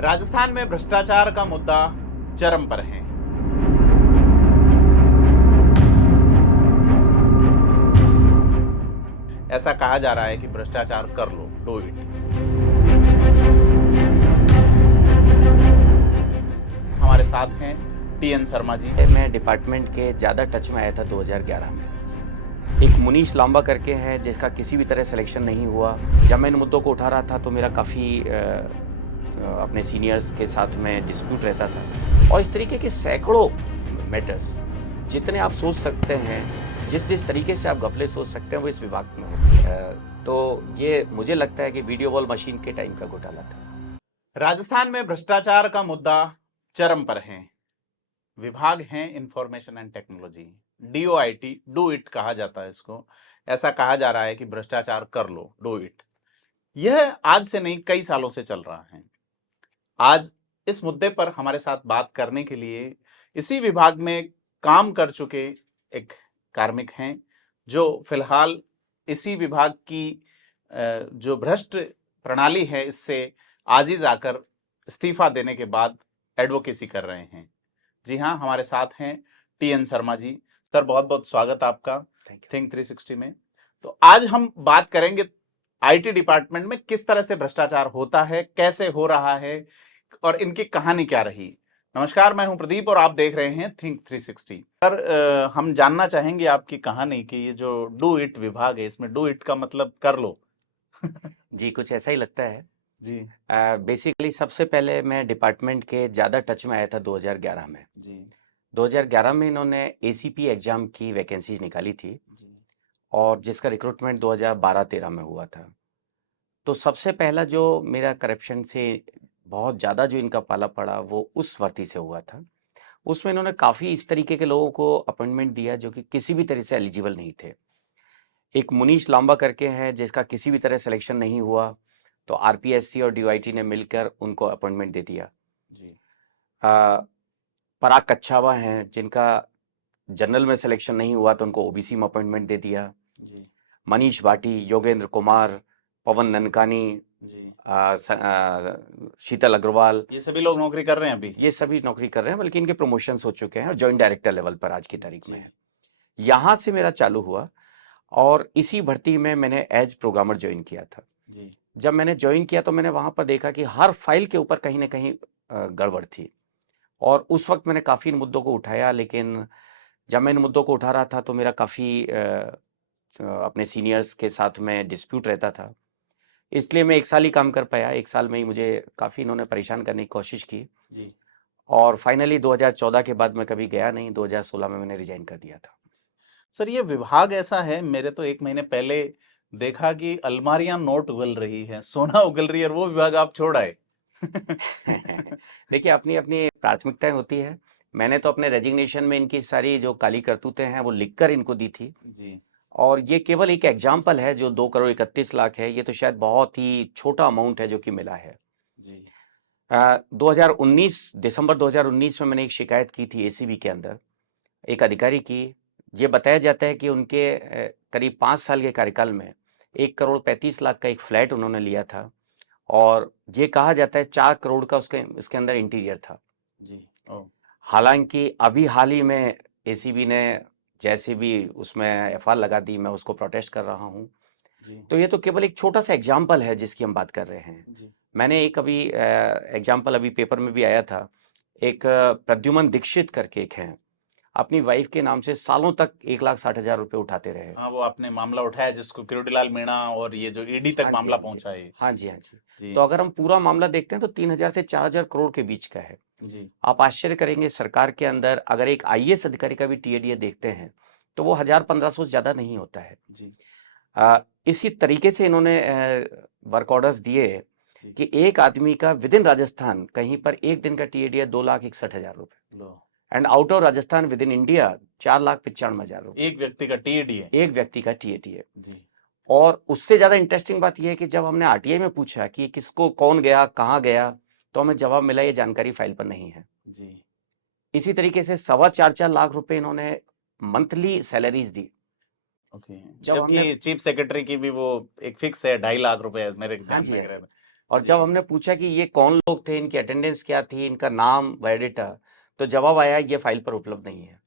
राजस्थान में भ्रष्टाचार का मुद्दा चरम पर है। ऐसा कहा जा रहा है कि भ्रष्टाचार कर लो, डू इट। हमारे साथ हैं टीएन शर्मा जी। मैं डिपार्टमेंट के ज़्यादा टच में आया था 2011 में। एक मुनीश लांबा करके हैं जिसका किसी भी तरह सिलेक्शन नहीं हुआ। जब मैं इन मुद्दों को उठा रहा था तो मेरा काफ़ी अपने सीनियर्स के साथ में डिस्प्यूट रहता था, और इस तरीके के सैकड़ों मैटर्स जितने आप सोच सकते हैं, जिस तरीके से आप घपले सोच सकते हैं, वो इस विभाग में होते हैं। तो ये मुझे लगता है कि वीडियो बॉल मशीन के टाइम का घोटाला था। राजस्थान में भ्रष्टाचार का मुद्दा चरम पर है। विभाग है information and technology, DOIT, do it कहा जाता है इसको। ऐसा कहा जा रहा है कि भ्रष्टाचार कर लो, डू इट। यह आज से नहीं, कई सालों से चल रहा है। आज इस मुद्दे पर हमारे साथ बात करने के लिए इसी विभाग में काम कर चुके एक कार्मिक हैं, जो फिलहाल इसी विभाग की जो भ्रष्ट प्रणाली है इससे आजीज आकर इस्तीफा देने के बाद एडवोकेसी कर रहे हैं। जी हाँ, हमारे साथ हैं टीएन शर्मा जी। सर, बहुत बहुत स्वागत आपका थिंक 360 में। तो आज हम बात करेंगे IT डिपार्टमेंट में किस तरह से भ्रष्टाचार होता है, कैसे हो रहा है और इनकी कहानी क्या रही। नमस्कार, मैं हूं प्रदीप और आप देख रहे हैं थिंक 360। सर, हम जानना चाहेंगे आपकी कहानी कि ये जो डू इट विभाग है, इसमें डू इट का मतलब कर लो। जी, कुछ ऐसा ही लगता है जी बेसिकली। सबसे पहले मैं डिपार्टमेंट के ज़्यादा टच में आया था 2011 में। जी 2011 में इन्होंने ACP एग्जाम की वैकेंसीज निकाली थी, जी और जिसका रिक्रूटमेंट 2012-13 में हुआ था। तो सबसे पहला जो मेरा करप्शन से बहुत ज़्यादा जो इनका पाला पड़ा वो उस भर्ती से हुआ था। उसमें इन्होंने काफ़ी इस तरीके के लोगों को अपॉइंटमेंट दिया जो कि किसी भी तरह से एलिजिबल नहीं थे। एक मुनीश लांबा करके हैं जिसका किसी भी तरह सिलेक्शन नहीं हुआ, तो RPSC और DOIT ने मिलकर उनको अपॉइंटमेंट दे दिया। जी पराग कच्छावा हैं जिनका जनरल में सिलेक्शन नहीं हुआ, तो उनको OBC में अपॉइंटमेंट दे दिया। जी मनीष भाटी, योगेंद्र कुमार, पवन ननकानी, जी शीतल अग्रवाल, ये सभी लोग नौकरी कर रहे हैं अभी? ये सभी नौकरी कर रहे हैं, बल्कि इनके प्रमोशंस हो चुके हैं और जॉइंट डायरेक्टर लेवल पर आज की तारीख में है। यहाँ से मेरा चालू हुआ और इसी भर्ती में मैंने एज प्रोग्रामर ज्वाइन किया था। जी जब मैंने ज्वाइन किया तो मैंने वहां पर देखा कि हर फाइल के ऊपर कहीं ना कहीं गड़बड़ थी, और उस वक्त मैंने काफी इन मुद्दों को उठाया। लेकिन जब मैं इन मुद्दों को उठा रहा था तो मेरा काफी अपने सीनियर्स के साथ में डिस्प्यूट रहता था, इसलिए मैं 1 साल ही काम कर पाया। 1 साल में ही मुझे काफी इन्होंने परेशान करने की कोशिश की, जी और फाइनली 2014 के बाद मैं कभी गया नहीं। 2016 में मैंने रिजाइन कर दिया था। सर, ये विभाग ऐसा है, मेरे तो 1 महीने पहले देखा कि अलमारियां नोट उगल रही है, सोना उगल रही है, और वो विभाग आप छोड़ आए। देखिए, अपनी अपनी प्राथमिकताएं होती है। मैंने तो अपने रेजिग्नेशन में इनकी सारी जो काली करतूतें हैं वो लिखकर इनको दी थी, जी और ये केवल एक एग्जाम्पल है। जो 2 करोड़ 31 लाख है, ये तो शायद बहुत ही छोटा अमाउंट है जो कि मिला है। जी 2019 दिसंबर 2019 में मैंने एक शिकायत की थी ACB के अंदर एक अधिकारी की। ये बताया जाता है कि उनके करीब 5 साल के कार्यकाल में 1 करोड़ 35 लाख का एक फ्लैट उन्होंने लिया था, और ये कहा जाता है 4 करोड़ का उसके इसके अंदर इंटीरियर था। जी ओ हालांकि अभी हाल ही में ACB ने जैसे भी उसमें FR लगा दी, मैं उसको प्रोटेस्ट कर रहा हूँ। जी तो ये तो केवल एक छोटा सा एग्जाम्पल है जिसकी हम बात कर रहे हैं। जी मैंने एक अभी एग्जाम्पल अभी पेपर में भी आया था। एक प्रद्युमन दीक्षित करके एक हैं, अपनी वाइफ के नाम से सालों तक 1,60,000 रुपए उठाते रहे। हाँ, वो आपने मामला उठाया जिसको किरोड़ीलाल मीणा, और ये जो ED तक हाँ जी, मामला हाँ जी, पहुंचा है। हाँ जी, हाँ जी। जी तो अगर हम पूरा मामला देखते हैं तो 3,000 से 4,000 करोड़ के बीच का है। जी आप आश्चर्य करेंगे, सरकार के अंदर अगर एक IAS अधिकारी का भी TADA देखते हैं तो वो 1,000-1,500 से ज्यादा नहीं होता है। जी इसी तरीके से इन्होंने वर्क ऑर्डर्स दिए जी कि एक आदमी का विद इन राजस्थान कहीं पर एक दिन का TADA 2,61,000 रुपए, लो, and out of Rajasthan within India 4,95,000 रुपए एक व्यक्ति का TAD है। एक व्यक्ति का TADA। जी और उससे ज्यादा इंटरेस्टिंग बात यह है कि जब हमने RTI में पूछा कि किसको कौन गया कहाँ गया, तो हमें जवाब मिला ये जानकारी फाइल पर नहीं है। जी इसी तरीके से 4.25 लाख रुपए इन्होंने मंथली सैलरीज दी। ओके। जब हमने जबकि चीफ सेक्रेटरी की भी वो एक फिक्स है, 2.5 लाख रुपए मेरे हाँ ध्यान जी, में हाँ जी, रहे। और जब हमने पूछा कि ये कौन लोग थे, इनकी अटेंडेंस क्या थी, इनका नाम, बायोडेटा, तो जवाब आया ये फाइल पर उपलब्ध नहीं है।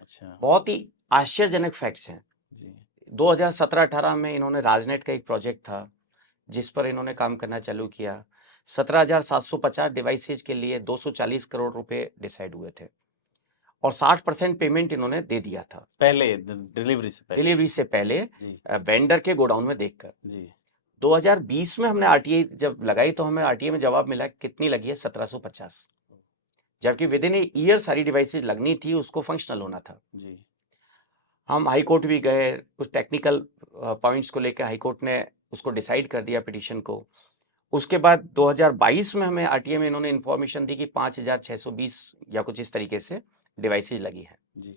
अच्छा। बहुत ही आश्चर्यजनक फैक्ट्स हैं। जी। 2017-18 में इन्होंने राजनेट का एक प्रोजेक्ट था जिस पर इन्होंने काम करना चालू किया। 17,750 डिवाइसेज के लिए 240 करोड़ रुपए डिसाइड हुए थे और 60% पेमेंट इन्होंने दे दिया था पहले डिलीवरी से पहले। डिलीवरी से पहले जी। वेंडर के गोडाउन में देखकर। जी। 2020 में हमने आरटीआई जब लगाई तो हमें आरटीआई में जवाब मिला कितनी लगी है, 1750, जबकि विद इन ए ईयर सारी डिवाइसेज लगनी थी, उसको फंक्शनल होना था। जी। हम हाई कोर्ट भी गए, कुछ टेक्निकल पॉइंट्स को लेकर हाई कोर्ट ने उसको डिसाइड कर दिया पिटीशन को। उसके बाद 2022 में हमें आरटीआई में इन्होंने इन्फॉर्मेशन दी कि 5,620 या कुछ इस तरीके से डिवाइसेज लगी हैं। जी।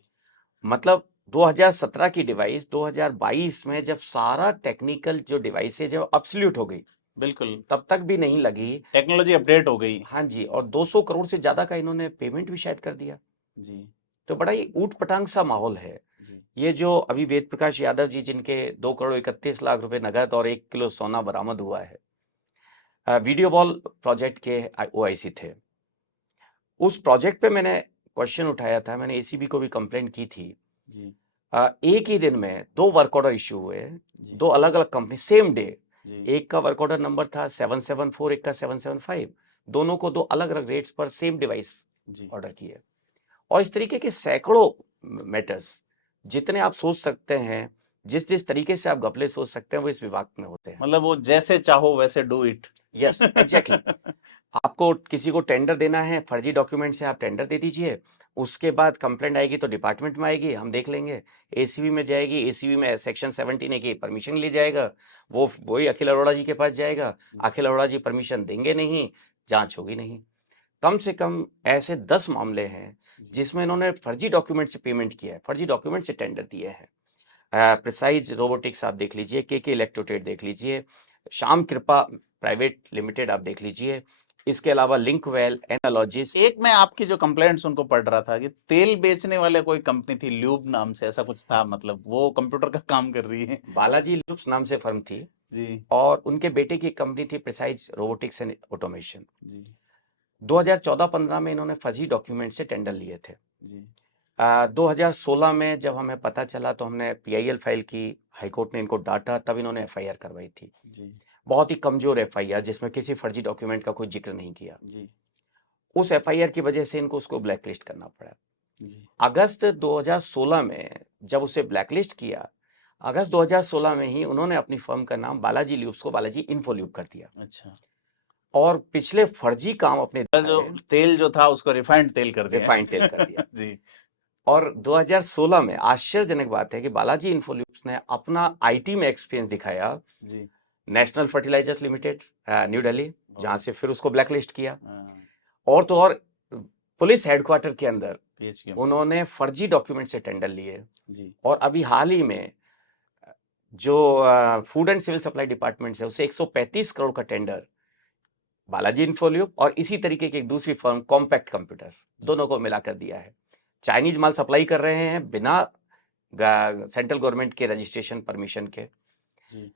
मतलब 2017 की डिवाइस 2022 में जब सारा टेक्निकल जो डिवाइसेज है वो अब्सोल्यूट हो गई, बिल्कुल, तब तक भी नहीं लगी। टेक्नोलॉजी अपडेट हो गई। हाँ जी, और 200 करोड़ से ज्यादा का इन्होंने पेमेंट भी शायद कर दिया। जी। तो बड़ा ही ऊट पटांग सा माहौल है। जी। ये जो अभी वेद प्रकाश यादव जी जिनके 2 करोड़ 31 लाख रुपए नगद और 1 किलो सोना बरामद हुआ है, वीडियो बॉल प्रोजेक्ट के ओआईसी थे। उस प्रोजेक्ट पे मैंने क्वेश्चन उठाया था, मैंने एसीबी को भी कंप्लेंट की थी। जी। एक ही दिन में 2 वर्क ऑर्डर इश्यू हुए, जी। 2 अलग अलग कंपनी सेम डे। जी। एक का वर्क ऑर्डर नंबर था 774, एक का 775, दोनों को 2 अलग अलग रेट्स पर सेम डिवाइस जी। ऑर्डर किए। और इस तरीके के सैकड़ों मैटर्स, जितने आप सोच सकते हैं, जिस जिस तरीके से आप घपले सोच सकते हैं, वो इस विभाग में होते हैं। मतलब वो जैसे चाहो वैसे डू इट। Yes, exactly. आपको किसी को टेंडर देना है, फर्जी डॉक्यूमेंट से आप टेंडर दे दीजिए, उसके बाद कंप्लेंट आएगी तो डिपार्टमेंट में आएगी, हम देख लेंगे। एसीबी में जाएगी, एसीबी में सेक्शन 17 की परमिशन ले जाएगा, वो वही अखिल अरोड़ा जी के पास जाएगा, अखिल अरोड़ा जी परमिशन देंगे नहीं, जांच होगी नहीं। कम से कम ऐसे 10 मामले हैं जिसमें इन्होंने फर्जी डॉक्यूमेंट से पेमेंट किया है, फर्जी डॉक्यूमेंट से टेंडर दिए हैं। प्रिसाइज रोबोटिक्स आप देख लीजिए, के इलेक्ट्रोटेट देख लीजिए, श्याम कृपा प्राइवेट लिमिटेड आप देख लीजिए, इसके अलावा लिंकवेल, एनालॉजिस। एक मैं आपकी जो कंप्लेंट्स उनको पढ़ रहा था कि तेल बेचने वाले कोई कंपनी थी ल्यूब नाम से, ऐसा कुछ था, मतलब वो कंप्यूटर का काम कर रही है। बालाजी ल्यूब्स नाम से फर्म थी जी। और उनके बेटे की कंपनी थी प्रिसाइज रोबोटिक्स एंड ऑटोमेशन। जी। 2014-15 में इन्होंने फर्जी डॉक्यूमेंट से टेंडर लिए थे। जी। 2016 में जब हमें पता चला तो हमने पीआईएल फाइल की, हाईकोर्ट ने इनको डांटा, तब इन्होंने एफआईआर करवाई थी। जी। बहुत ही कमजोर एफआईआर जिसमें किसी फर्जी डॉक्यूमेंट का कोई जिक्र नहीं किया। जी। उस एफआईआर की वजह से इनको उसको ब्लैकलिस्ट करना पड़ा। जी। अगस्त 2016 में जब उसे ब्लैकलिस्ट किया, अगस्त 2016 में ही उन्होंने अपनी फर्म का नाम बालाजी ल्यूब्स को बालाजी इन्फोल्यूब कर दिया। अच्छा। और पिछले फर्जी काम अपने जो तेल जो था उसको रिफाइंड तेल कर दिया। रिफाइंड तेल कर दिया। जी। और 2016 में आश्चर्यजनक बात है कि बालाजी इन्फोल्यूब्स ने अपना आईटी में एक्सपीरियंस दिखाया। जी। National Fertilizers Limited, New Delhi, जहां से फिर उसको ब्लैकलिस्ट किया। हाँ, और तो और पुलिस हेडक्वार्टर के अंदर PHK में। उन्होंने फर्जी डॉक्यूमेंट से टेंडर लिए। जी। और अभी हाल ही में जो food and civil supply department है उसे 135 करोड़ का टेंडर बालाजी इन्फोल्यूब और इसी तरीके की एक दूसरी फर्म कॉम्पैक्ट कंप्यूटर्स, दोनों को मिलाकर दिया है। चाइनीज माल सप्लाई कर रहे हैं बिना सेंट्रल गवर्नमेंट के रजिस्ट्रेशन परमिशन के। जी।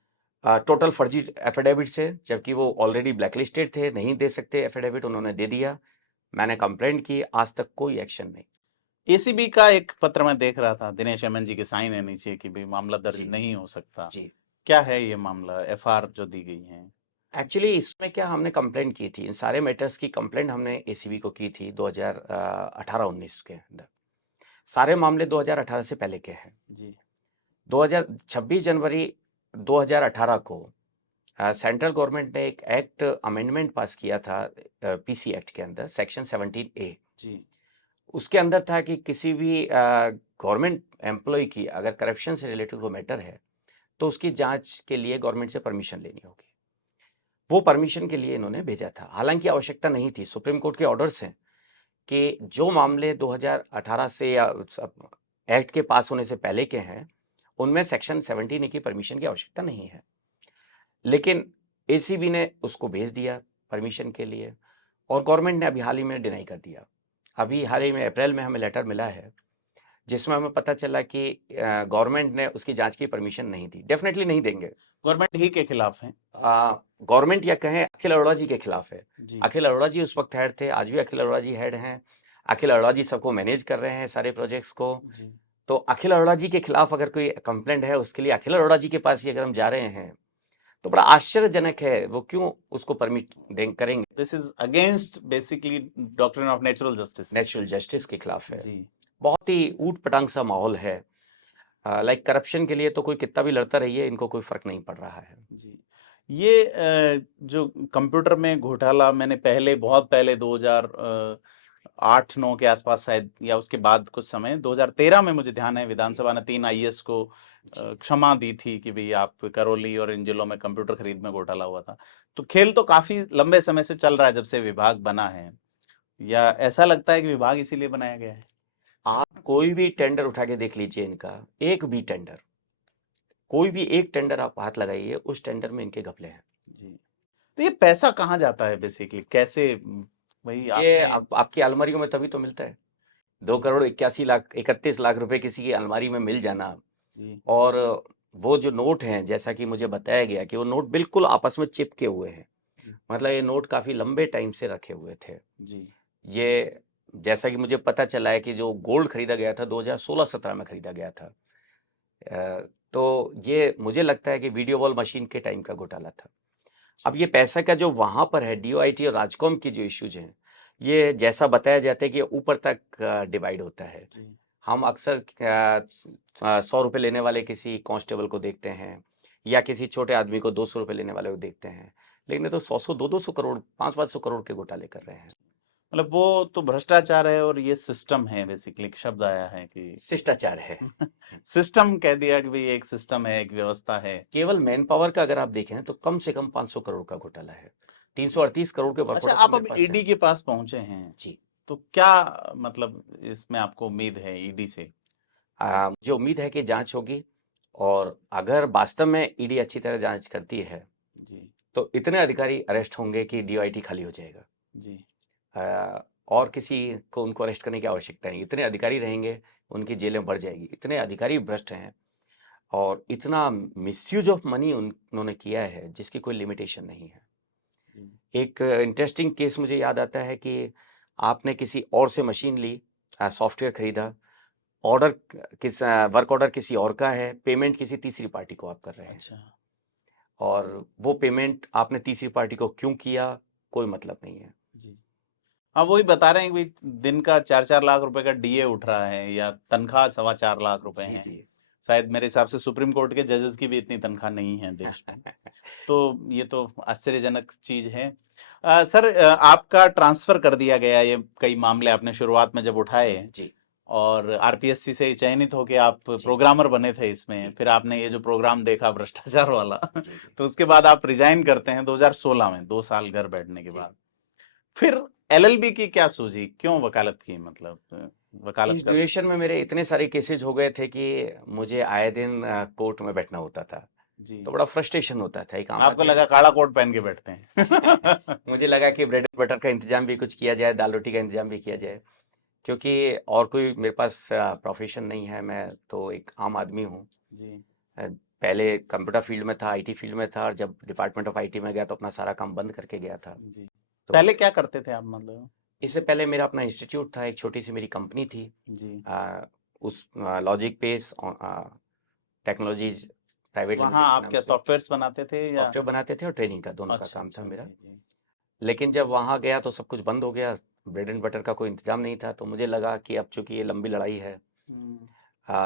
टोटल फर्जी एफिडेविट से, जबकि वो ऑलरेडी ब्लैकलिस्टेड थे, नहीं दे सकते एफिडेविट, उन्होंने दे दिया। मैंने कंप्लेंट की, आज तक कोई एक्शन नहीं। एसीबी का एक पत्र मैं देख रहा था, दिनेश एमएन जी के साइन है नीचे कि भाई मामला दर्ज जी। नहीं हो सकता। जी, क्या है ये मामला, एफआर जो दी गई है? एक्चुअली इसमें क्या, हमने कंप्लेंट की थी, इन सारे मैटर्स की कंप्लेंट हमने एसीबी को की थी 2018-19 के अंदर। सारे मामले 2018 से पहले के हैं। जी। 26 जनवरी 2018 को सेंट्रल गवर्नमेंट ने एक एक्ट अमेंडमेंट पास किया था पीसी एक्ट के अंदर, सेक्शन 17A। जी। उसके अंदर था कि किसी भी गवर्नमेंट एम्प्लॉय की अगर करप्शन से रिलेटेड कोई मैटर है तो उसकी जांच के लिए गवर्नमेंट से परमिशन लेनी होगी। वो परमिशन के लिए इन्होंने भेजा था, हालांकि आवश्यकता नहीं थी। सुप्रीम कोर्ट के ऑर्डर्स हैं कि जो मामले 2018 से या एक्ट के पास होने से पहले के हैं उनमें सेक्शन 17A की परमिशन की आवश्यकता नहीं है। लेकिन एसीबी ने उसको भेज दिया परमिशन के लिए और गवर्नमेंट ने अभी हाल ही में डिनाई कर दिया। अभी हाल ही में अप्रैल में हमें लेटर मिला है जिसमें हमें पता चला कि गवर्नमेंट ने उसकी जांच की परमिशन नहीं दी। डेफिनेटली नहीं देंगे। गवर्नमेंट ही के खिलाफ हैं। गवर्नमेंट या कहें अखिल अरोड़ा जी के खिलाफ है। जी अखिल अरोड़ा जी उस वक्त हेड थे, आज भी अखिल अरोड़ा जी हेड हैं। अखिल अरोड़ा जी सबको मैनेज कर रहे हैं सारे प्रोजेक्ट्स को। जी तो अखिल अरोड़ा जी के खिलाफ अगर कोई कंप्लेंट है, उसके लिए अखिल अरोड़ा जी के पास ही अगर हम जा रहे हैं तो बड़ा आश्चर्यजनक है, वो क्यों उसको परमिट करेंगे। This is against basically doctrine of natural justice. Natural justice के खिलाफ है। जी बहुत ही ऊट पटांग सा माहौल है। लाइक करप्शन के लिए तो कोई कितना भी लड़ता रहिए, इनको कोई फर्क नहीं पड़ रहा है। जी ये जो कंप्यूटर में घोटाला मैंने पहले बहुत पहले 2008-9 के आसपास शायद, या उसके बाद कुछ समय 2013 में मुझे ध्यान है विधानसभा ने 3 आईएएस को क्षमा दी थी कि भाई आप करौली और इन जिलों में कंप्यूटर खरीद में घोटाला हुआ था। तो खेल तो काफी लंबे समय से चल रहा है जब से विभाग बना है, या ऐसा लगता है कि विभाग इसीलिए बनाया गया है? आप कोई भी टेंडर उठा के देख लीजिए इनका, एक भी टेंडर, कोई भी एक टेंडर आप हाथ लगाइए, उस टेंडर में इनके घपले हैं। जी तो ये पैसा कहाँ जाता है बेसिकली, कैसे भाई ये आपने? आपकी अलमारियों में तभी तो मिलता है। 2 करोड़ 81 लाख 31 लाख रुपए किसी की अलमारी में मिल जाना। जी और वो जो नोट हैं, जैसा कि मुझे बताया गया कि वो नोट बिल्कुल आपस में चिपके हुए हैं। जी मतलब ये नोट काफी लंबे टाइम से रखे हुए थे। जी ये जैसा कि मुझे पता चला है कि जो गोल्ड खरीदा गया था 2016-17 में खरीदा गया था। तो ये मुझे लगता है कि वीडियो वॉल मशीन के टाइम का घोटाला था। अब ये पैसा का जो वहां पर है, डीओआईटी और राजकॉम की जो इश्यूज हैं, ये जैसा बताया जाता है कि ऊपर तक डिवाइड होता है। जी हम अक्सर 100 रुपये लेने वाले किसी कांस्टेबल को देखते हैं, या किसी छोटे आदमी को 200 रुपये लेने वाले को देखते हैं, लेकिन ये तो 100 200 करोड़ 500 करोड़ के घोटाले कर रहे हैं। मतलब वो तो भ्रष्टाचार है और ये सिस्टम है, बेसिकली एक शब्द आया है कि शिष्टाचार है। सिस्टम कह दिया कि भाई एक सिस्टम है, एक व्यवस्था है। केवल मैन पावर का अगर आप देखें तो कम से कम 500 करोड़ का घोटाला है। 338 करोड़ के वर्क अच्छा, ऑर्डर तो आप मेरे अब पास ईडी है। के पास पहुंचे हैं, जी। तो क्या मतलब इसमें आपको उम्मीद है ईडी से? मुझे उम्मीद है कि जांच होगी, और अगर वास्तव में ईडी अच्छी तरह जांच करती है जी तो इतने अधिकारी अरेस्ट होंगे कि डीओआईटी खाली हो जाएगा। जी और किसी को उनको अरेस्ट करने की आवश्यकता नहीं, इतने अधिकारी रहेंगे, उनकी जेलें बढ़ जाएगी। इतने अधिकारी भ्रष्ट हैं और इतना मिसयूज ऑफ मनी उन्होंने किया है जिसकी कोई लिमिटेशन नहीं है। जी एक इंटरेस्टिंग केस मुझे याद आता है कि आपने किसी और से मशीन ली, सॉफ्टवेयर खरीदा, ऑर्डर वर्क ऑर्डर किसी और का है, पेमेंट किसी तीसरी पार्टी को आप कर रहे हैं, अच्छा और वो पेमेंट आपने तीसरी पार्टी को क्यों किया, कोई मतलब नहीं है। जी हाँ, वही बता रहे हैं कि भाई दिन का 4-4 लाख रुपए का डीए उठ रहा है, या तनख्वाह 4.25 लाख रुपए जी है। जी। शायद मेरे हिसाब से सुप्रीम कोर्ट के जजेस की भी इतनी तनख्वाह नहीं है देश में। तो ये तो आश्चर्यजनक चीज है। सर, आपका ट्रांसफर कर दिया गया, ये कई मामले आपने शुरुआत में जब उठाए, जी और आरपीएससी से चयनित होके आप जी प्रोग्रामर बने थे इसमें, जी फिर आपने ये जो प्रोग्राम देखा भ्रष्टाचार वाला जी जी तो उसके बाद आप रिजाइन करते हैं 2016 में, 2 साल घर बैठने के जी। बाद। फिर एलएलबी की क्या सूझी, क्यों वकालत की, मतलब वकालत इस कर? ड्यूरेशन में मेरे इतने सारे केसेस हो गए थे कि मुझे आए दिन कोर्ट में बैठना होता था, जी तो बड़ा फ्रस्ट्रेशन होता था। एक आम आपको आदमी लगा काला कोट पहन के बैठते हैं? मुझे लगा कि ब्रेड एंड बटर का इंतजाम भी कुछ किया जाए, दाल रोटी का इंतजाम भी किया जाए, क्योंकि और कोई मेरे पास प्रोफेशन नहीं है। मैं तो एक आम आदमी हूँ। जी पहले कंप्यूटर फील्ड में था, आईटी फील्ड में था, और जब डिपार्टमेंट ऑफ आईटी में गया तो अपना सारा काम बंद करके गया था। जी तो पहले क्या करते थे आप, मतलब? इससे पहले मेरा अपना इंस्टीट्यूट था, एक छोटी सी मेरी कंपनी थी। जी उस लॉजिक पेस टेक्नोलॉजीज प्राइवेट वहाँ लिमिटेड के आप नाम क्या से सॉफ्टवेयर्स बनाते थे या? सॉफ्टवेयर बनाते थे, और ट्रेनिंग का दोनों का अच्छा काम था अच्छा मेरा। जी जी लेकिन जब वहाँ गया तो सब कुछ बंद हो गया, ब्रेड एंड बटर का कोई इंतजाम नहीं था। तो मुझे लगा कि अब चूंकि ये लंबी लड़ाई है, हम्म,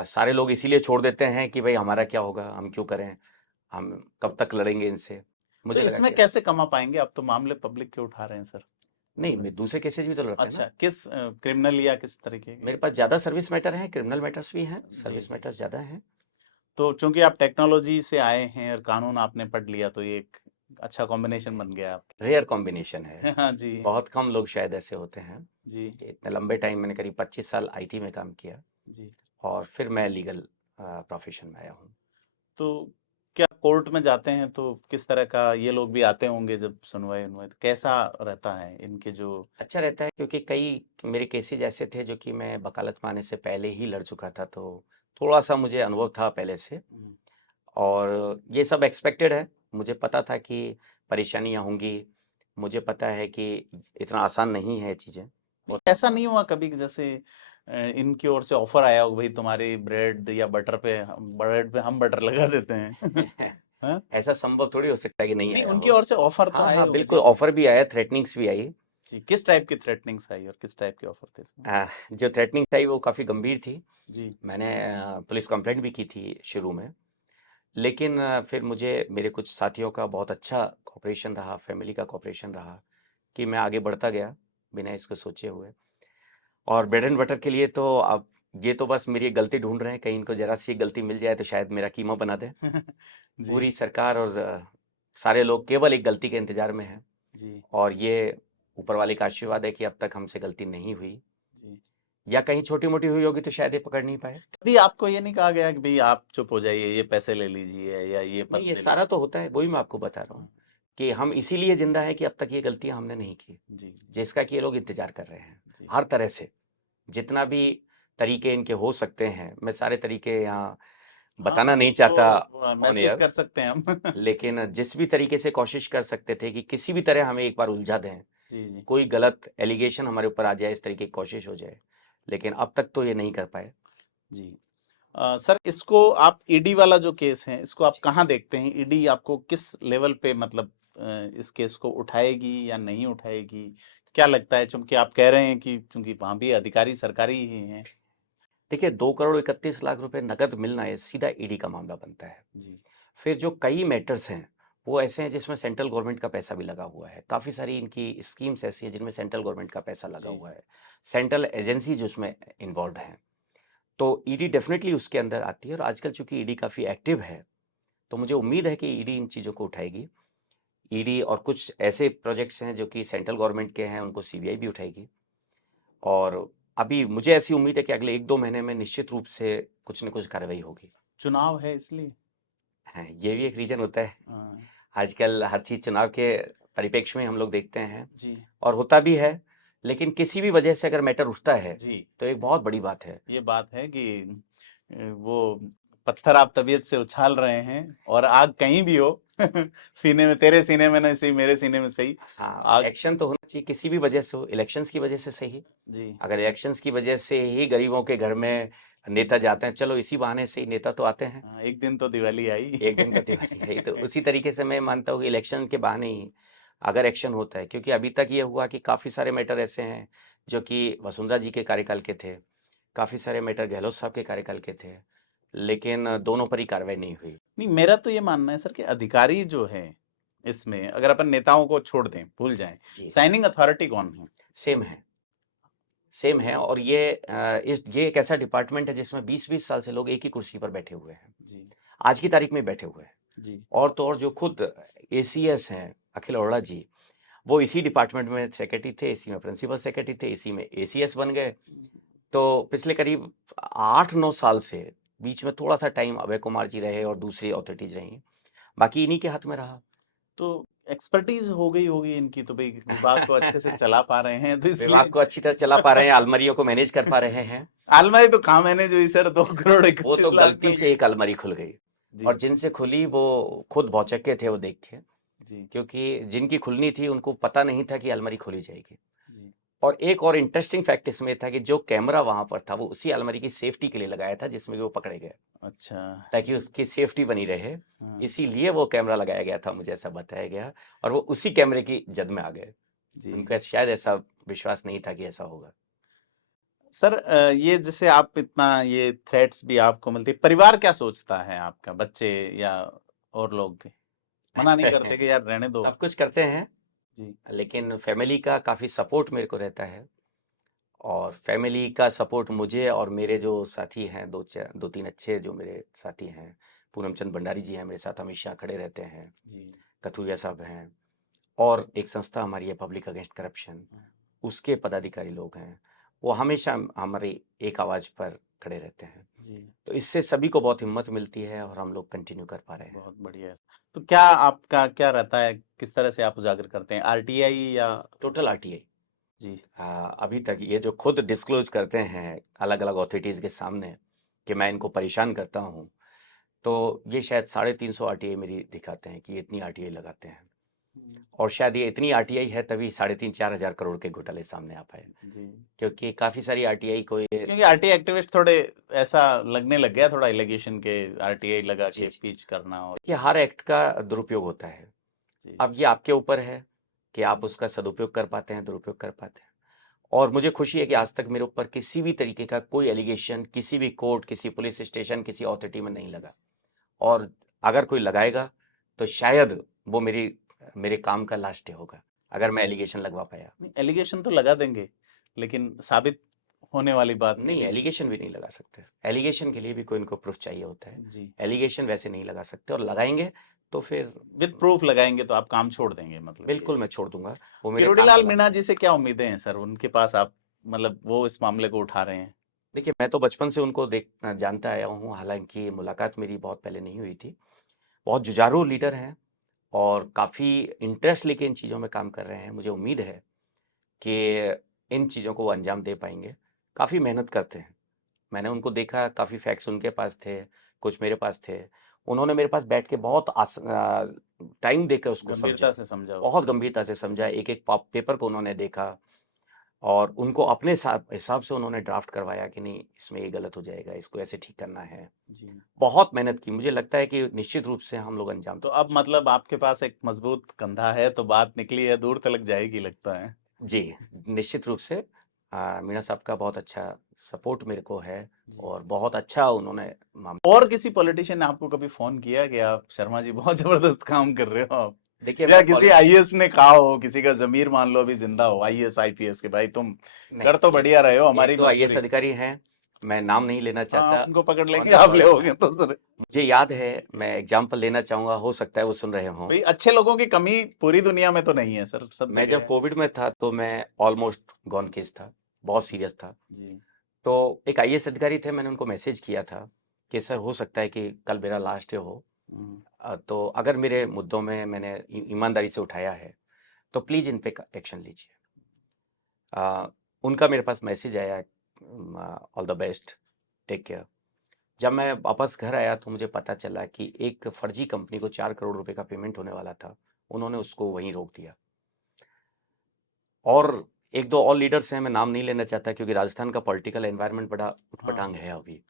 सारे लोग इसीलिए छोड़ देते हैं कि भाई हमारा क्या होगा, हम क्यों करें, हम कब तक लड़ेंगे इनसे। तो मुझे लगा इसमें कि कैसे कमा पाएंगे? आप तो मामले पब्लिक के उठा रहे हैं सर। नहीं, मैं दूसरे केसेस भी तो लड़ते हैं ना। अच्छा, किस क्रिमिनल या किस तरीके के? मेरे पास ज़्यादा सर्विस मैटर हैं, क्रिमिनल मैटर्स भी हैं, जी सर्विस जी मैटर्स ज़्यादा हैं। तो चूंकि आप टेक्नोलॉजी से आए हैं और कानून आपने पढ़ लिया, तो ये एक अच्छा कॉम्बिनेशन बन गया आपके रेयर कॉम्बिनेशन है, लिए। हाँ जी बहुत कम लोग शायद ऐसे होते हैं। जी कि इतने लंबे टाइम, मैंने करीब 25 साल आईटी में काम किया, जी और फिर मैं लीगल प्रोफेशन में आया हूँ। तो क्या कोर्ट में जाते हैं तो किस तरह का, ये लोग भी आते होंगे जब सुनवाई उनवाई, तो कैसा रहता है इनके जो? अच्छा रहता है, क्योंकि कई मेरे केसेज ऐसे थे जो कि मैं वकालत में आने से पहले ही लड़ चुका था, तो थोड़ा सा मुझे अनुभव था पहले से। हम्म, और ये सब एक्सपेक्टेड है। मुझे पता था कि परेशानियां होंगी, मुझे पता है कि इतना आसान नहीं है चीज़ें। ऐसा नहीं हुआ कभी कि जैसे इनकी ओर से ऑफर आया हो भाई तुम्हारी ब्रेड या बटर पे, ब्रेड पे हम बटर लगा देते हैं? हाँ? ऐसा संभव थोड़ी हो सकता है कि नहीं नहीं, आया उनकी हो। ओर से ऑफर तो हाँ आए हाँ होंगे बिल्कुल, जी। ऑफर भी आया, थ्रेटनिंग्स भी आई। जी, किस टाइप की थ्रेटनिंग्स आई और किस टाइप के ऑफर थे इसमें? जो थ्रेटनिंग आई वो काफ़ी गंभीर थी। जी। मैंने पुलिस कंप्लेंट भी की थी शुरू में, लेकिन फिर मुझे मेरे कुछ साथियों का बहुत अच्छा कोऑपरेशन रहा, फैमिली का कोऑपरेशन रहा, कि मैं आगे बढ़ता गया बिना इसको सोचे हुए। और ब्रेड एंड बटर के लिए तो अब ये तो बस मेरी एक गलती ढूंढ रहे हैं, कहीं इनको जरा सी एक गलती मिल जाए तो शायद मेरा कीमा बना दे। जी। पूरी सरकार और सारे लोग केवल एक गलती के इंतजार में हैं, जी। और ये ऊपर वाले का आशीर्वाद है कि अब तक हमसे गलती नहीं हुई, जी। या कहीं छोटी मोटी हुई होगी तो शायद ये पकड़ नहीं पाए। कभी आपको ये नहीं कहा गया कि भाई आप चुप हो जाइए, ये पैसे ले लीजिए या ये नहीं, पद ये ले सारा लीजिए? तो होता है, वही मैं आपको बता रहा हूँ हाँ, कि हम इसीलिए जिंदा हैं कि अब तक ये गलतियां हमने नहीं की, जी। जिसका कि ये लोग इंतजार कर रहे हैं जी। हर तरह से। जितना भी तरीके इनके हो सकते हैं, मैं सारे तरीके यहाँ हाँ, बताना वो नहीं चाहता तो ऑन महसूस एयर, कर सकते हैं हम। लेकिन जिस भी तरीके से कोशिश कर सकते थे कि किसी भी तरह हमें एक बार उलझा दें, जी। जी। कोई गलत एलिगेशन हमारे ऊपर आ जाए, इस तरीके की कोशिश हो जाए, लेकिन अब तक तो ये नहीं कर पाए। जी। सर, इसको आप ईडी वाला जो केस है इसको आप कहाँ देखते हैं? ईडी आपको किस लेवल पे मतलब इस केस को उठाएगी या नहीं उठाएगी? क्या लगता है, चूंकि आप कह रहे हैं कि चूंकि वहां भी अधिकारी सरकारी ही हैं? देखिए, 2 करोड़ 31 लाख रुपए नकद मिलना है, सीधा ईडी का मामला बनता है। जी। फिर जो कई मैटर्स हैं, वो ऐसे हैं जिसमें सेंट्रल गवर्नमेंट का पैसा भी लगा हुआ है। काफ़ी सारी इनकी स्कीम्स ऐसी हैं जिनमें सेंट्रल गवर्नमेंट का पैसा लगा जी। हुआ है। सेंट्रल एजेंसी जो उसमें इन्वॉल्व हैं। तो ईडी डेफिनेटली उसके अंदर आती है, और आजकल चूंकि ईडी काफ़ी एक्टिव है, तो मुझे उम्मीद है कि ईडी इन चीज़ों को उठाएगी। ईडी और कुछ ऐसे प्रोजेक्ट्स हैं जो कि सेंट्रल गवर्नमेंट के हैं, उनको सीबीआई भी उठाएगी। और अभी मुझे ऐसी उम्मीद है कि अगले 1-2 महीने में निश्चित रूप से कुछ न कुछ कार्रवाई होगी। चुनाव है इसलिए? हाँ, ये भी एक रीजन होता है। हाँ, आजकल हर चीज़ चुनाव के परिप्रेक्ष्य में हम लोग देखते हैं, जी। और होता भी है, लेकिन किसी भी वजह से अगर मैटर उठता है जी, तो एक बहुत बड़ी बात है। ये बात है कि वो पत्थर आप तबीयत से उछाल रहे हैं और आग कहीं भी हो सीने में, तेरे सीने में नहीं सही, मेरे सीने में सही। हाँ, आग। एक्शन तो होना चाहिए किसी भी वजह से हो, इलेक्शंस की वजह से सही। जी। अगर इलेक्शंस की वजह से ही गरीबों के घर में नेता जाते हैं, चलो इसी बहाने से ही नेता तो आते हैं। हाँ, एक दिन तो दिवाली आई। एक दिन तो दिवाली है ही, तो उसी तरीके से मैं मानता हूँ कि इलेक्शन के बहाने ही अगर एक्शन होता है, क्योंकि अभी तक ये हुआ कि काफ़ी सारे मैटर ऐसे हैं जो कि वसुंधरा जी के कार्यकाल के थे, काफ़ी सारे मैटर गहलोत साहब के कार्यकाल के थे, लेकिन दोनों पर ही कार्रवाई नहीं हुई। नहीं, मेरा तो ये मानना है सर कि अधिकारी जो है इसमें, अगर अपन नेताओं को छोड़ दें, भूल जाएं, जी, साइनिंग अथॉरिटी कौन है? सेम है, सेम है। और ये एक ऐसा डिपार्टमेंट है जिसमें 20-20 साल से लोग एक ही कुर्सी पर बैठे हुए हैं, जी। आज की तारीख में बैठे हुए हैं। जी। और तो और जो खुद एसीएस हैं अखिल अरोड़ा जी, वो इसी डिपार्टमेंट में सेक्रेटरी थे, इसी में प्रिंसिपल सेक्रेटरी थे, इसी में एसीएस बन गए। तो पिछले करीब 8-9 साल से, बीच में थोड़ा सा टाइम अभय कुमार जी रहे और दूसरी अथॉरिटीज रही, बाकी इन्हीं के हाथ में रहा। तो एक्सपर्टीज हो गई होगी इनकी, तो भाई विभाग को अच्छे से चला पा रहे हैं तो विभाग इसलिए। को अच्छी तरह चला पा रहे हैं, अलमारियों को मैनेज कर पा रहे हैं। अलमारी तो कहाँ मैनेज हुई सर, 2 करोड़ वो 31 तो लाख गलती मिल से गए। एक अलमारी खुल गई, जी। और जिनसे खुली वो खुद भौचक्के थे वो देख के, जी। क्योंकि जिनकी खुलनी थी उनको पता नहीं था कि अलमारी खोली जाएगी। जी। और एक और इंटरेस्टिंग फैक्ट इसमें था कि जो कैमरा वहां पर था वो उसी अलमारी की सेफ्टी के लिए लगाया था जिसमें कि वो पकड़े गए, अच्छा। ताकि उसकी सेफ्टी बनी रहे, हाँ। इसीलिए वो कैमरा लगाया गया था, मुझे ऐसा बताया गया। और वो उसी कैमरे की जद में आ गए, जी। उनका शायद ऐसा विश्वास नहीं था कि ऐसा होगा। सर, ये जैसे आप इतना ये थ्रेट्स भी आपको मिलती, परिवार क्या सोचता है आपका, बच्चे या और लोग मना नहीं करते कि यार रहने दो? सब कुछ करते हैं, जी। लेकिन फैमिली का काफ़ी सपोर्ट मेरे को रहता है। और फैमिली का सपोर्ट मुझे और मेरे जो साथी हैं, 2-3 अच्छे जो मेरे साथी हैं, पूनम चंद भंडारी जी हैं मेरे साथ, हमेशा खड़े रहते हैं, जी। कथुरिया साहब हैं, और एक संस्था हमारी है पब्लिक अगेंस्ट करप्शन, उसके पदाधिकारी लोग हैं, वो हमेशा हमारी एक आवाज़ पर खड़े रहते हैं। जी। तो इससे सभी को बहुत हिम्मत मिलती है और हम लोग कंटिन्यू कर पा रहे हैं। बहुत बढ़िया है। तो क्या आपका क्या रहता है, किस तरह से आप उजागर करते हैं, आरटीआई या? Total RTI. जी। अभी तक ये जो खुद डिस्क्लोज करते हैं अलग अलग अथॉरिटीज़ के सामने कि मैं इनको परेशान करता हूँ, तो ये शायद 350 आरटीआई मेरी दिखाते हैं कि इतनी आरटीआई लगाते हैं, और शायद ये इतनी आरटीआई है तभी 3.5-4 हजार करोड़ के घोटाले सामने आ पाए, जी, क्योंकि काफी सारी आरटीआई को ये क्योंकि आरटीआई एक्टिविस्ट थोड़े ऐसा लगने लग गया, थोड़ा एलिगेशन के आरटीआई लगा जी के जी पीच करना और ये हर एक्ट का दुरुपयोग होता है। जी, अब ये आपके ऊपर है कि आप उसका सदुपयोग कर पाते हैं, दुरुपयोग कर पाते हैं। और मुझे खुशी है कि आज तक मेरे ऊपर किसी भी तरीके का कोई एलिगेशन किसी भी कोर्ट, किसी पुलिस स्टेशन, किसी अथॉरिटी में नहीं लगा, और अगर कोई लगाएगा तो शायद वो मेरे काम का लास्ट डे होगा अगर मैं एलिगेशन लगवा पाया। एलिगेशन तो लगा देंगे, लेकिन साबित होने वाली बात के नहीं, लिए एलिगेशन भी नहीं लगा सकते। एलिगेशन के लिए भी कोई इनको प्रूफ चाहिए होता है। जी, एलिगेशन वैसे नहीं लगा सकते, और लगाएंगे तो फिर विद प्रूफ लगाएंगे तो आप काम छोड़ देंगे, मतलब ये बिल्कुल मैं छोड़ दूंगा। वो मेरे किरोड़ी काम का लाल लास्ट। मीणा जी से क्या उम्मीदें हैं सर, उनके पास आप, मतलब वो इस मामले को उठा रहे हैं? देखिए, मैं तो बचपन से उनको जानता आया हूँ, हालांकि मुलाकात मेरी बहुत पहले नहीं हुई थी। बहुत जुझारू लीडर हैं और काफ़ी इंटरेस्ट लेके इन चीज़ों में काम कर रहे हैं। मुझे उम्मीद है कि इन चीज़ों को वो अंजाम दे पाएंगे। काफ़ी मेहनत करते हैं, मैंने उनको देखा, काफ़ी फैक्ट्स उनके पास थे, कुछ मेरे पास थे। उन्होंने मेरे पास बैठ के बहुत टाइम देकर उसको समझा, गंभीरता से समझा बहुत उसको। गंभीरता से समझा, एक एक पेपर को उन्होंने देखा, और उनको अपने हिसाब से उन्होंने ड्राफ्ट करवाया कि नहीं, इसमें ये गलत हो जाएगा, इसको ऐसे ठीक करना है। जी, बहुत मेहनत की। मुझे लगता है कि निश्चित रूप से हम लोग अंजाम तो तक अब पहुंचे। मतलब आपके पास एक मजबूत कंधा है, तो बात निकली है, दूर तक जाएगी लगता है। जी, निश्चित रूप से मीणा साहब का बहुत अच्छा सपोर्ट मेरे को है, जी। और बहुत अच्छा उन्होंने और किसी पॉलिटिशियन ने आपको कभी फोन किया कि आप शर्मा जी बहुत जबरदस्त काम कर रहे हो आप, देखिए, या मैं किसी आईएएस ने कहा हो, किसी का जमीर मान लो अभी जिंदा हो, आईएएस आईपीएस के, भाई तुम कर तो नहीं, बढ़िया रहे हो, एक हमारी दो आईएएस मजबूरी। अधिकारी हैं, मैं नाम नहीं लेना हाँ, चाहता उनको पकड़ ऑन लेंगे, आप ले रिकॉर्ड। होगे तो सर। मुझे याद है, मैं एग्जाम्पल लेना चाहूंगा, हो सकता है वो सुन रहे हों। भाई अच्छे लोगों की कमी पूरी दुनिया में तो नहीं है सर, सब मैं जगह जब है। कोविड में था तो मैं ऑलमोस्ट गॉन केस था, बहुत सीरियस था। जी, तो एक आईएएस अधिकारी थे, मैंने उनको मैसेज किया था कि सर हो सकता है कि कल मेरा लास्ट डे हो, हम्म, तो अगर मेरे मुद्दों में मैंने ईमानदारी से उठाया है तो प्लीज इन पे एक्शन लीजिए। उनका मेरे पास मैसेज आया, all the best, take care. जब मैं वापस घर आया तो मुझे पता चला कि एक फर्जी कंपनी को 4 करोड़ रुपए का पेमेंट होने वाला था, उन्होंने उसको वहीं रोक दिया। और एक दो और लीडर्स हैं, मैं नाम नहीं लेना चाहता क्योंकि राजस्थान का पॉलिटिकल एनवायरनमेंट बड़ा हाँ, उटपटांग है अभी।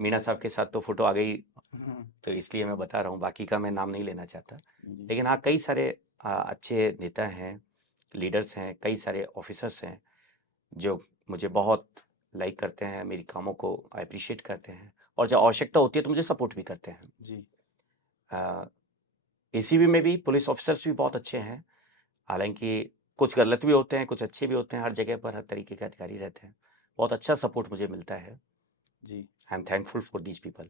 मीणा साहब के साथ तो फोटो आ गई, हम्म, तो इसलिए मैं बता रहा हूँ, बाकी का मैं नाम नहीं लेना चाहता। जी, लेकिन हाँ, कई सारे अच्छे नेता हैं, लीडर्स हैं, कई सारे ऑफिसर्स हैं जो मुझे बहुत लाइक करते हैं, मेरी कामों को अप्रिशिएट करते हैं, और जब आवश्यकता होती है तो मुझे सपोर्ट भी करते हैं। जी, एसीबी में भी पुलिस ऑफिसर्स भी बहुत अच्छे हैं, हालांकि कुछ गलत भी होते हैं, कुछ अच्छे भी होते हैं, हर जगह पर हर तरीके के अधिकारी रहते हैं। बहुत अच्छा सपोर्ट मुझे मिलता है। जी। I am thankful for these people.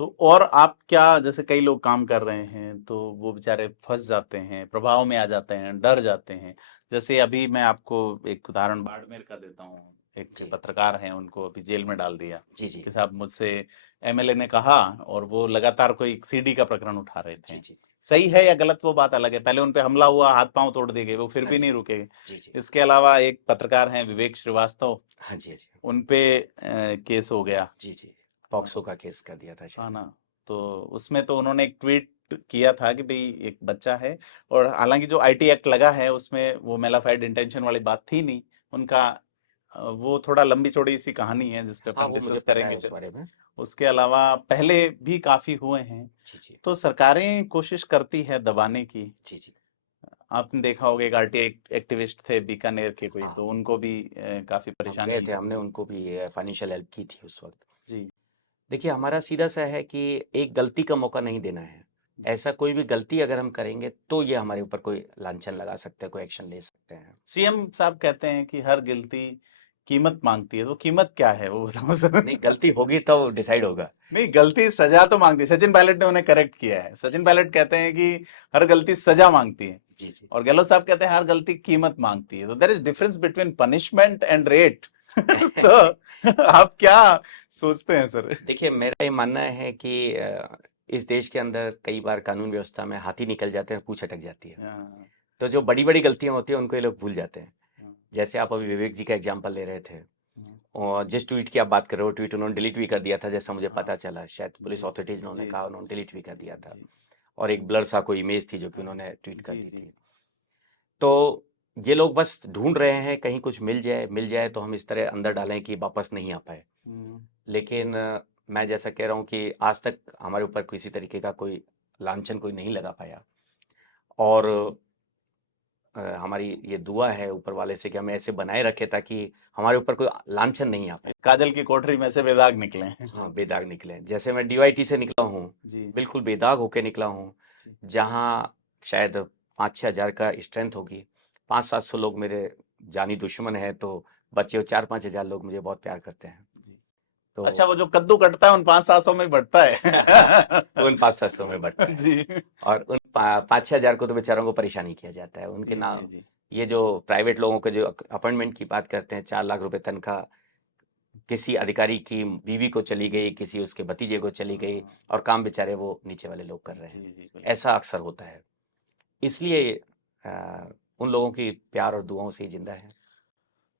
तो और आप क्या, जैसे कई लोग काम कर रहे हैं तो वो बेचारे फंस जाते हैं, प्रभाव में आ जाते हैं, डर जाते हैं। जैसे अभी मैं आपको एक उदाहरण बाड़मेर का देता हूँ, एक जी पत्रकार हैं, उनको अभी जेल में डाल दिया जी जी कि साहब मुझसे एमएलए ने कहा, और वो लगातार कोई सीडी का प्रकरण उठा रहे जी थे। जी। सही है या गलत वो बात अलग है, पहले उन पे हमला हुआ, हाथ पांव तोड़ दिए गए, वो फिर हाँ भी जी नहीं रुके। जी जी। इसके अलावा एक पत्रकार हैं विवेक श्रीवास्तव, हाँ जी जी उन पे केस हो गया। जी जी। पॉक्सो का केस कर दिया था हाँ शायद। ना, तो उसमें तो उन्होंने एक ट्वीट किया था कि भाई एक बच्चा है, और हालांकि जो आईटी एक्ट लगा है उसमें वो मेलाफाइड इंटेंशन वाली बात थी नहीं उनका। वो थोड़ा लंबी चौड़ी सी कहानी है जिस पे हाँ, अपन वो मुझे डिस्कस पता है करेंगे उस फिर। बारे में। उसके अलावा पहले भी काफी हुए हैं, जी जी तो सरकारें कोशिश करती है दबाने की। जी जी। आपने देखा होगा एक आरटीआई एक्टिविस्ट थे बीकानेर के कोई, हाँ, तो उनको भी काफी हम गए परेशानी। थे, हमने उनको भी फाइनेंशियल हेल्प की थी उस वक्त। जी, देखिए, हमारा सीधा सा है कि एक गलती का मौका नहीं देना है। जी। ऐसा कोई भी गलती अगर हम करेंगे तो ये हमारे ऊपर कोई लांछन लगा सकते हैं, कोई एक्शन ले सकते हैं। सीएम साहब कहते हैं कि हर गिनती कीमत मांगती है, तो कीमत क्या है वो बताओ सर। नहीं, गलती होगी तो डिसाइड होगा। नहीं, गलती सजा तो मांगती है, सचिन पायलट ने उन्हें करेक्ट किया है, सचिन पायलट कहते हैं कि हर गलती सजा मांगती है, जी जी। और गहलोत साहब कहते हैं हर गलती कीमत मांगती है, तो there is difference between punishment and rate. तो आप क्या सोचते हैं सर? देखिए, मेरा ये मानना है कि इस देश के अंदर कई बार कानून व्यवस्था में हाथी निकल जाते हैं, पूंछ अटक जाती है। हाँ, तो जो बड़ी बड़ी गलतियां होती हैं उनको ये लोग भूल जाते हैं। हाँ, जैसे आप अभी विवेक जी का एग्जाम्पल ले रहे थे, हाँ, और जिस ट्वीट की आप बात कर रहे हो ट्वीट उन्होंने डिलीट भी कर दिया था, जैसा मुझे हाँ। पता चला। शायद पुलिस जी, अथॉरिटीज उन्होंने जी, कहा, जी, उन्होंने जी, डिलीट भी कर दिया था। जी, और एक ब्लर सा कोई इमेज थी जो कि हाँ, उन्होंने ट्वीट कर जी, दी जी, थी। तो ये लोग बस ढूंढ रहे हैं कहीं कुछ मिल जाए तो हम इस तरह अंदर डालें कि वापस नहीं आ पाए। लेकिन मैं जैसा कह रहा हूँ कि आज तक हमारे ऊपर किसी तरीके का कोई लांछन कोई नहीं लगा पाया। और हमारी ये दुआ है ऊपर वाले से कि हमें ऐसे बनाए रखे ताकि हमारे ऊपर कोई लांछन नहीं आ पाए। काजल की कोठरी में से बेदाग निकले। हाँ, बेदाग निकले। जैसे मैं DIT से निकला हूँ, जी, बिल्कुल बेदाग होके निकला हूँ। जी, जहाँ शायद 5-6 हज़ार का स्ट्रेंथ होगी, 500-700 लोग मेरे जानी दुश्मन हैं, तो बचे हुए 4-5 हज़ार लोग मुझे बहुत प्यार करते हैं। जी। तो अच्छा, वो जो कद्दू कटता है उन 500-700 में बढ़ता तो है। उन 500-700 में बढ़ता है। जी, और उन 5-6 हज़ार को तो बेचारों को परेशान ही किया जाता है। उनके जी, जी, नाम जी, ये जो प्राइवेट लोगों के जो अपॉइंटमेंट की बात करते हैं, 4 लाख रुपए तनख्वाह किसी अधिकारी की बीवी को चली गई, किसी उसके भतीजे को चली गई, हाँ, और काम बेचारे वो नीचे वाले लोग कर रहे जी, हैं। जी, बिल्कुल। ऐसा अक्सर होता है। इसलिए उन लोगों की प्यार और दुआओं से ही जिंदा है।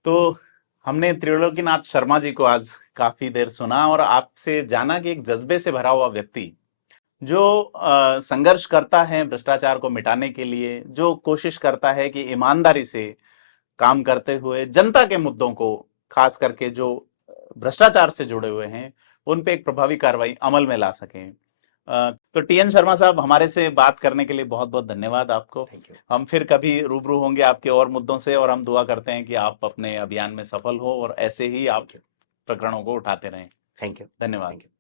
तो हमने त्रिलोकीनाथ शर्मा जी को आज काफी देर सुना और आपसे जाना कि एक जज्बे से भरा हुआ व्यक्ति जो संघर्ष करता है भ्रष्टाचार को मिटाने के लिए, जो कोशिश करता है कि ईमानदारी से काम करते हुए जनता के मुद्दों को, खास करके जो भ्रष्टाचार से जुड़े हुए हैं, उन पे एक प्रभावी कार्रवाई अमल में ला सकें। तो TN शर्मा साहब, हमारे से बात करने के लिए बहुत बहुत धन्यवाद आपको। Thank you. हम फिर कभी रूबरू होंगे आपके और मुद्दों से, और हम दुआ करते हैं कि आप अपने अभियान में सफल हो और ऐसे ही आप थैंक यू। प्रकरणों को उठाते रहें। Thank you. धन्यवाद। Thank you.